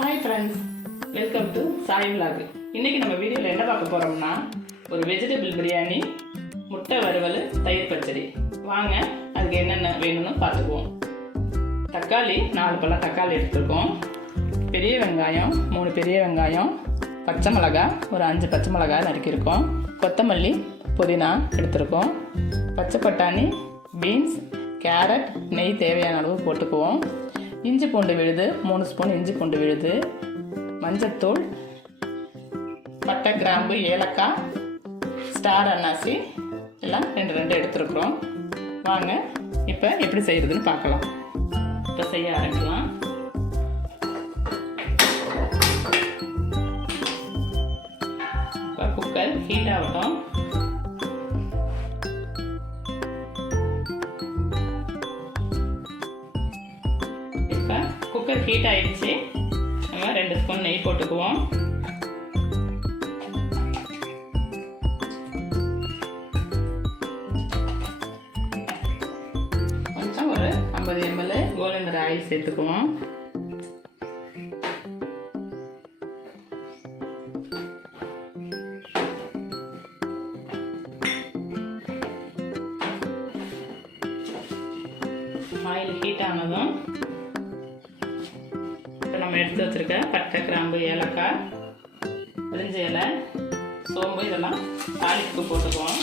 Hi friends, welcome to Sai vlog. இன்றைக்கி நம்ம வீடியோவில் என்ன பார்க்க போகிறோம்னா, ஒரு வெஜிடபிள் பிரியாணி, முட்டை வறுவல், தயிர் பச்சடி. வாங்க அதுக்கு என்னென்ன வேணும்னு பார்த்துக்குவோம். தக்காளி 4 பழம் தக்காளி எடுத்துருக்கோம். பெரிய வெங்காயம் 3 பெரிய வெங்காயம், பச்சை மிளகாய் ஒரு 5 பச்சை மிளகாய் நறுக்கியிருக்கோம். கொத்தமல்லி, புதினா எடுத்துருக்கோம். பச்சை பட்டாணி, பீன்ஸ், கேரட், நெய் தேவையான அளவு போட்டுக்குவோம். இஞ்சி பூண்டு விழுது 3 ஸ்பூன் இஞ்சி பூண்டு விழுது, மஞ்சத்தூள், பட்டை, கிராம்பு, ஏலக்காய், ஸ்டார் அன்னாசி எல்லாம் 2 எடுத்துருக்குறோம். வாங்க இப்போ எப்படி செய்கிறதுன்னு பார்க்கலாம். இப்போ செய்ய ஆரம்பிக்கலாம். இப்போ குக்கர் ஹீட் ஆகட்டும். குக்கர் ஹீட் ஆயிடுச்சு. நம்ம 2 ஸ்பூன் நெய் போட்டுக்குவோம். கொஞ்சம் ஒரு 50 ml கோல்டன் ஆயில் சேர்த்துக்குவோம். ஆயில் ஹீட் ஆனதும் நம்ம எடுத்து வச்சிருக்க பட்டை, கிராம்பு, ஏலக்காய், பிரிஞ்ச இலை, சோம்பு இதெல்லாம் தாளிப்புக்கு போட்டுக்குவோம்.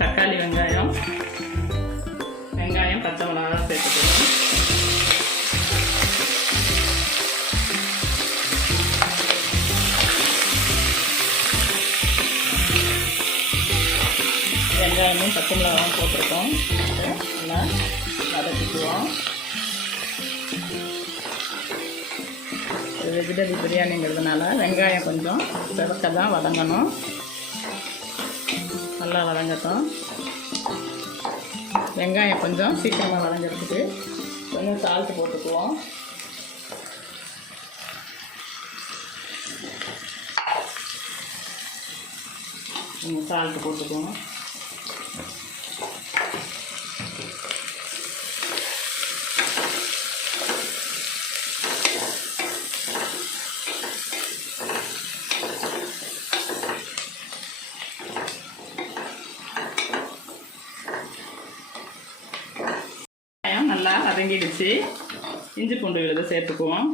தக்காளி, வெங்காயம், பச்சை மிளகாய் சேர்த்துக்குவோம். வெங்காயமும் பச்சை மிளகாயும் போட்டிருக்கோம். நல்லா வதக்கிக்குவோம். வெஜிடபிள் பிரியாணிங்கிறதுனால வெங்காயம் கொஞ்சம் சிவக்க தான் வதங்கணும். நல்லா வதங்கட்டும். வெங்காயம் கொஞ்சம் சீக்கிரமாக வதங்கிறதுக்கு கொஞ்சம் சால்ட்டு போட்டுக்குவோம். சால்ட்டு போட்டுக்குவோம். நல்லா வதங்கிடுச்சு. இஞ்சி பூண்டு விழுது சேர்த்துக்குவோம்.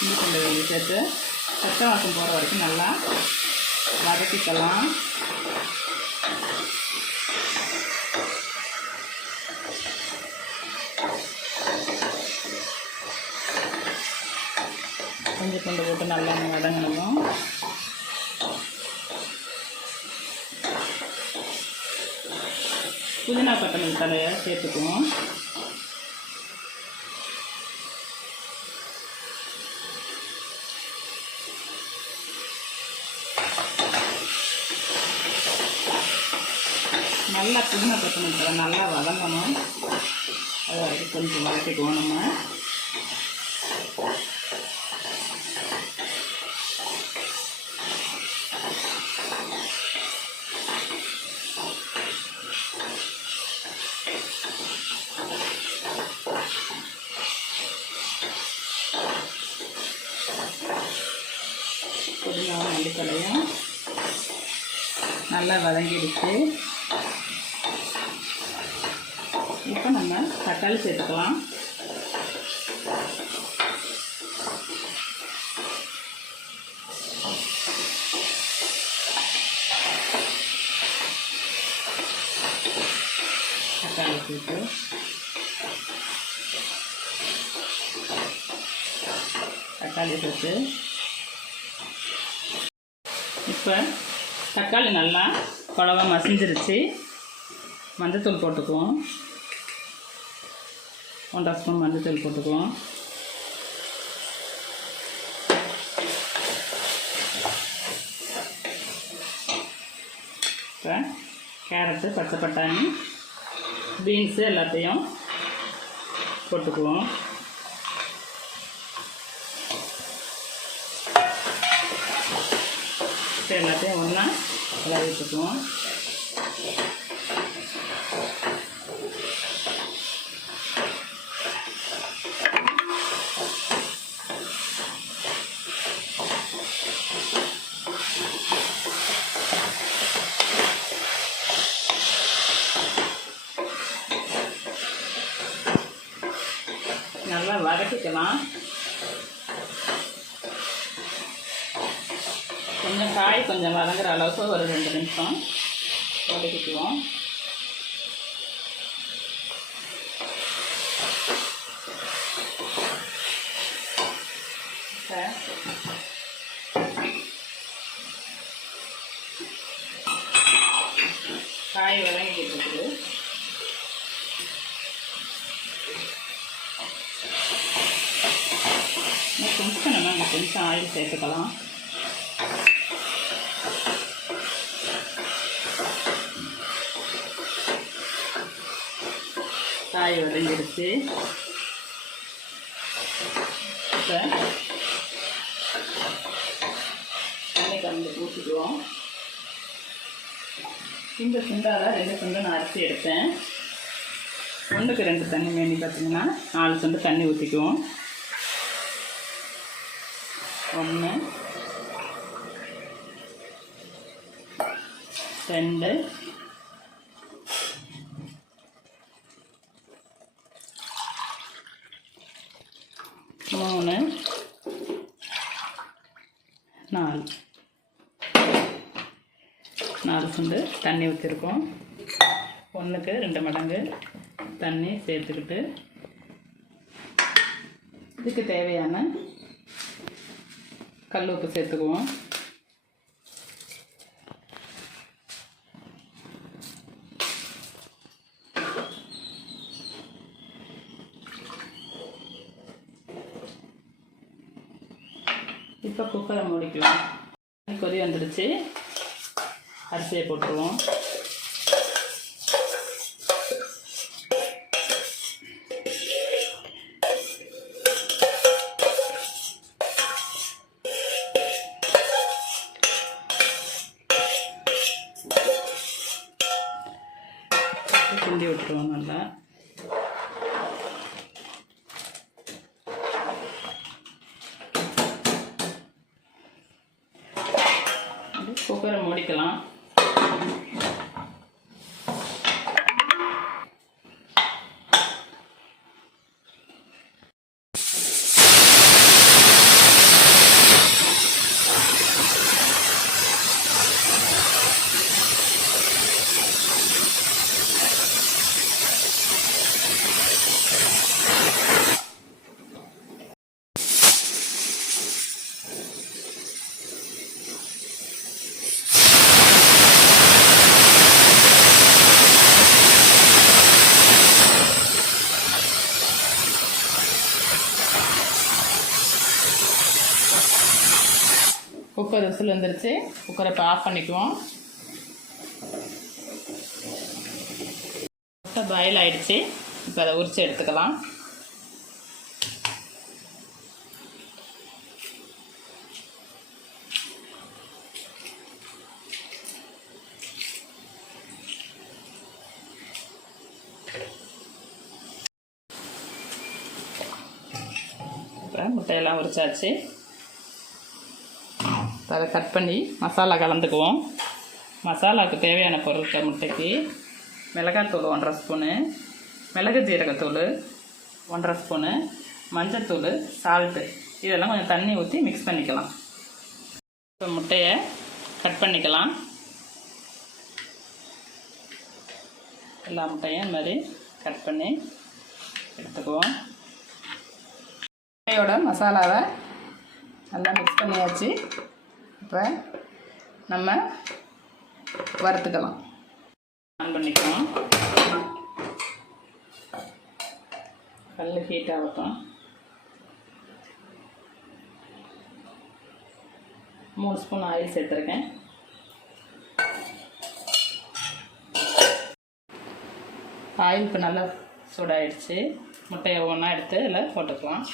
இஞ்சி பூண்டு விழுது சேர்த்து பச்சை வாசம் போகிற வரைக்கும் நல்லா வதக்கிக்கலாம். இஞ்சி பூண்டு போட்டு நல்லா வதங்கணும். புதினா கொத்தமல்லி தலையை சேர்த்துக்குவோம். நல்லா புதினா கொத்தமல்லி தலை நல்லா வதங்கணும். அது வரைக்கும் கொஞ்சம் வதக்கிக்குவோம். நம்ம புதினா மல்லித்தலையும் நல்லா வதங்கிடுச்சு. இப்போ நம்ம தக்காளி சேர்த்துக்கலாம். தக்காளி சேர்த்து இப்போ தக்காளி நல்லா குழவா மசிஞ்சிருச்சு. மஞ்சத்தூள் போட்டுக்குவோம். 1/2 ஸ்பூன் மஞ்சத்தூள் போட்டுக்குவோம். இப்போ கேரட்டு, பச்சை பட்டாணி, பீன்ஸு எல்லாத்தையும் போட்டுக்குவோம். எல்லாத்தையும் ஒன்றா கிளறி விட்டுக்குவோம். நல்லா வதக்கிக்கலாம். கொஞ்சம் காய் கொஞ்சம் வதங்குற அளவுக்கு ஒரு 2 நிமிஷம் வதக்கிக்குவோம். காய் வதங்கிட்டு இருக்குது. கொஞ்சம் ஆயில் சேர்த்துக்கலாம். காய் வதங்கிடுச்சு. இப்போ தண்ணி கலந்து ஊற்றிக்குவோம். இந்த சுண்டால் 2 சுண்டு நான் அரிசி எடுத்தேன். 1க்கு 2 தண்ணி வேண்டி பார்த்தீங்கன்னா 4 சுண்டு தண்ணி ஊற்றிக்குவோம். 1 2 3 4 சுண்டு தண்ணி ஊற்றிருக்கோம். 1க்கு 2 மடங்கு தண்ணி சேர்த்துக்கிட்டு இதுக்கு தேவையான கல் உப்பு சேர்த்துக்குவோம். இப்போ குக்கரை மூடிக்குவோம். கொதி வந்துடுச்சு. அரிசியை போட்டுருவோம். கிண்டி விட்டுருவோம் நல்லா. குக்கரை மூடிக்கலாம். குக்கர் விசில் வந்துருச்சு. குக்கரை இப்போ ஆஃப் பண்ணிக்குவோம். முட்டை பாயில் ஆகிடுச்சு. இப்போ அதை உரித்து எடுத்துக்கலாம். இப்போ முட்டையெல்லாம் உரிச்சாச்சு. அதை கட் பண்ணி மசாலா கலந்துக்குவோம். மசாலாவுக்கு தேவையான பொருட்கள் முட்டைக்கு மிளகாத்தூள் 1½ ஸ்பூனு, மிளகு ஜீரகத்தூள் 1½ ஸ்பூனு, மஞ்சத்தூள், சால்ட்டு இதெல்லாம் கொஞ்சம் தண்ணி ஊற்றி மிக்ஸ் பண்ணிக்கலாம். இப்போ முட்டையை கட் பண்ணிக்கலாம். எல்லா முட்டையும் இந்த மாதிரி கட் பண்ணி எடுத்துக்குவோம். முட்டையோட மசாலாவை நல்லா மிக்ஸ் பண்ணியாச்சு. இப்போ நம்ம வறுத்துக்கலாம். ஆன் பண்ணிக்கலாம். கல் ஹீட் ஆகட்டும். 3 ஸ்பூன் ஆயில் சேர்த்துருக்கேன். ஆயில் இப்போ நல்லா சூடாயிடுச்சு. முட்டையை ஒவ்வொன்றா எடுத்து இதில் போட்டுக்கலாம்.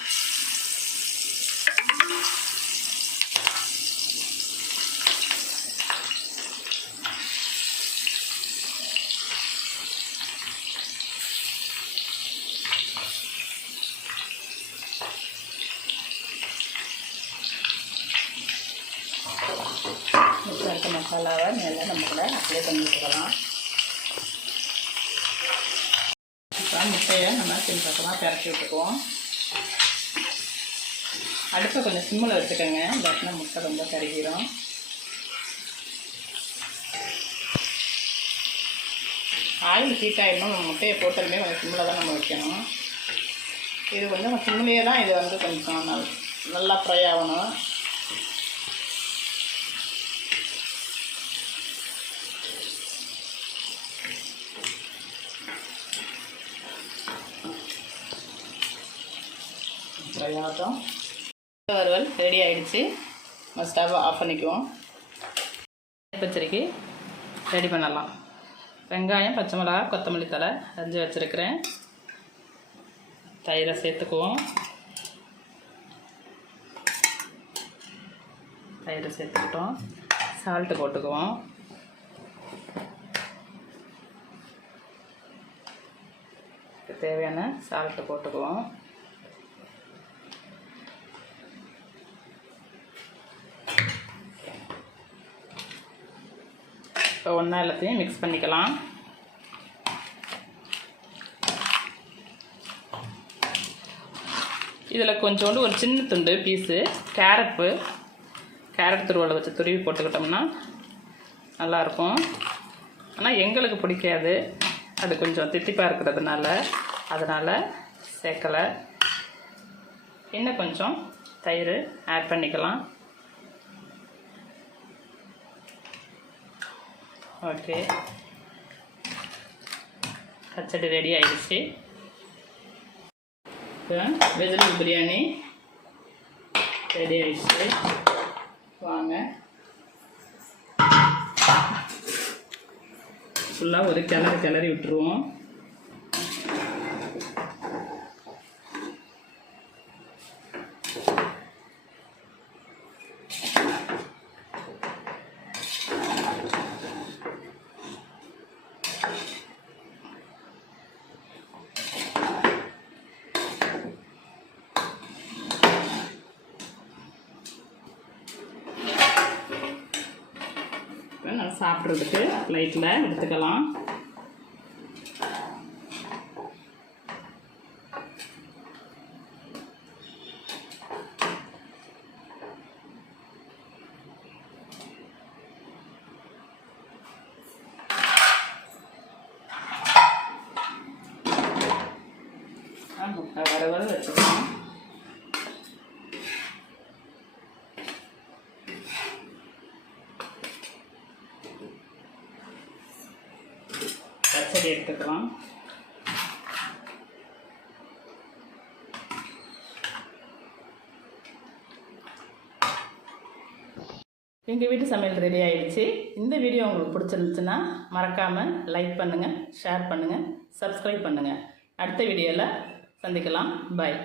மிச்சம் இருக்க மசாலாவை மேலே நம்ம கூட அப்ளை பண்ணி விட்டுக்கலாம். இப்போ முட்டையை நம்ம சின்னமாக பரட்டி விட்டுக்குவோம். அடுப்பை கொஞ்சம் சிம்மில் வச்சுக்கோங்க, இல்லாட்டினா முட்டை ரொம்ப கருகிடும். Oil heat ஆகிடணும். நம்ம முட்டையை போட்டாலுமே கொஞ்சம் சிம்மில் தான் நம்ம வைக்கணும். இது கொஞ்சம் சிம்மிலேயே தான் இது வந்து கொஞ்சம் நல்லா ஃப்ரை ஆகணும். ஆகட்டும். வறுவல் ரெடி ஆகிடுச்சு. நம்ம ஸ்டவ் ஆஃப் பண்ணிக்குவோம். பச்சரிக்கு ரெடி பண்ணலாம். வெங்காயம், பச்சை மிளகா, கொத்தமல்லி தழை அரிஞ்சு வச்சுருக்கிறேன். தயிரை சேர்த்துக்குவோம். தயிரை சேர்த்துக்கிட்டோம். சால்ட்டு போட்டுக்குவோம். தேவையான சால்ட்டு போட்டுக்குவோம். இப்போ ஒன்றா எல்லாத்தையும் மிக்ஸ் பண்ணிக்கலாம். இதில் கொஞ்சோண்டு ஒரு சின்ன துண்டு பீஸு கேரட் துருவலை வச்சு துருவி போட்டுக்கிட்டோம்னா நல்லாயிருக்கும். ஆனால் எங்களுக்கு பிடிக்காது, அது கொஞ்சம் தித்திப்பாக இருக்கிறதுனால அதனால் சேர்க்கலை. இன்னும் கொஞ்சம் தயிர் ஆட் பண்ணிக்கலாம். ஓகே, பச்சடி ரெடி ஆகிடுச்சு. இப்போ வெஜிடபிள் பிரியாணி ரெடி ஆகிடுச்சு. வாங்க, ஃபுல்லாக ஒரு கிளறி விட்டுருவோம். நல்லா சாப்பிட்றதுக்கு ப்ளேட்டில் எடுத்துக்கலாம். முட்டை வறுவல் வச்சுக்கலாம். பச்சடி எடுத்துக்கலாம். எங்கள் வீட்டு சமையல் ரெடி ஆகிடுச்சு. இந்த வீடியோ உங்களுக்கு பிடிச்சிருந்துச்சுன்னா மறக்காமல் லைக் பண்ணுங்கள், ஷேர் பண்ணுங்கள், சப்ஸ்கிரைப் பண்ணுங்கள். அடுத்த வீடியோவில் சந்திக்கலாம். பாய்.